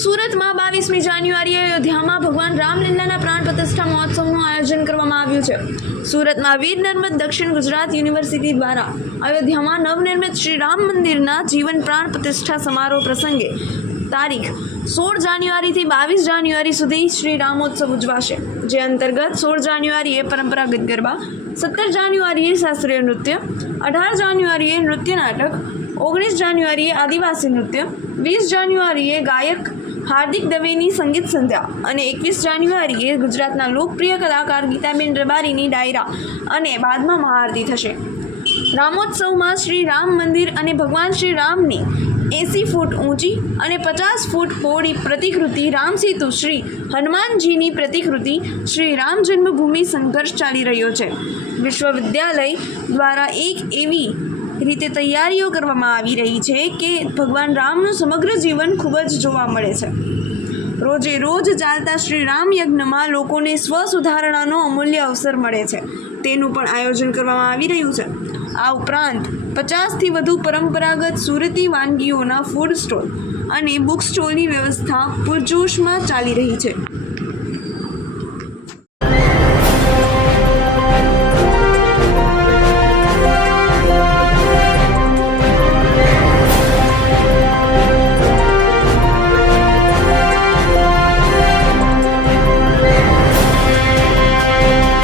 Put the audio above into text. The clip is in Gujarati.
સુરતમાં બાવીસમી જાન્યુઆરીએ અયોધ્યામાં ભગવાન રામલીલાના પ્રાણ પ્રતિષ્ઠા મહોત્સવનું આયોજન કરવામાં આવ્યું છે. સુરતમાં વીર નર્મદ દક્ષિણ ગુજરાત યુનિવર્સિટી દ્વારા અયોધ્યામાં નવનિર્મિત શ્રી રામ મંદિરના જીવન પ્રાણ પ્રતિષ્ઠા સમારોહ પ્રસંગે તારીખ સોળ જાન્યુઆરીથી બાવીસ જાન્યુઆરી સુધી શ્રી રામોત્સવ ઉજવાશે. જે અંતર્ગત સોળ જાન્યુઆરીએ પરંપરાગત ગરબા, સત્તર જાન્યુઆરીએ શાસ્ત્રીય નૃત્ય, અઢાર જાન્યુઆરીએ નૃત્ય નાટક, ઓગણીસ જાન્યુઆરીએ આદિવાસી નૃત્ય, વીસ જાન્યુઆરીએ ગાયક હાર્દિક દવેની સંગીત સંધ્યા અને એકવીસ જાન્યુઆરીએ ગુજરાતના લોકપ્રિય કલાકાર ગીતાબેન રબારીની ડાયરા અને બાદમાં મહાઆરતી થશે. રામોત્સવમાં શ્રી રામ મંદિર અને ભગવાન શ્રી રામની એંસી ફૂટ ઊંચી અને પચાસ ફૂટ પહોળી પ્રતિકૃતિ રામ સેતુ શ્રી હનુમાનજીની પ્રતિકૃતિ શ્રી રામ જન્મભૂમિ સંઘર્ષ ચાલી રહ્યો છે. વિશ્વવિદ્યાલય દ્વારા એક એવી રીતે તૈયારીઓ કરવામાં આવી રહી છે કે ભગવાન રામનું સમગ્ર જીવન ખૂબ જ જોવા મળે છે. રોજે રોજ ચાલતા શ્રી રામ યજ્ઞમાં લોકોને સ્વ સુધારણાનો અમૂલ્ય અવસર મળે છે. તેનું પણ આયોજન કરવામાં આવી રહ્યું છે. આ ઉપરાંત પચાસથી વધુ પરંપરાગત સુરતી વાનગીઓના ફૂડ સ્ટોલ અને બુક સ્ટોલની વ્યવસ્થા પૂરજોશમાં ચાલી રહી છે.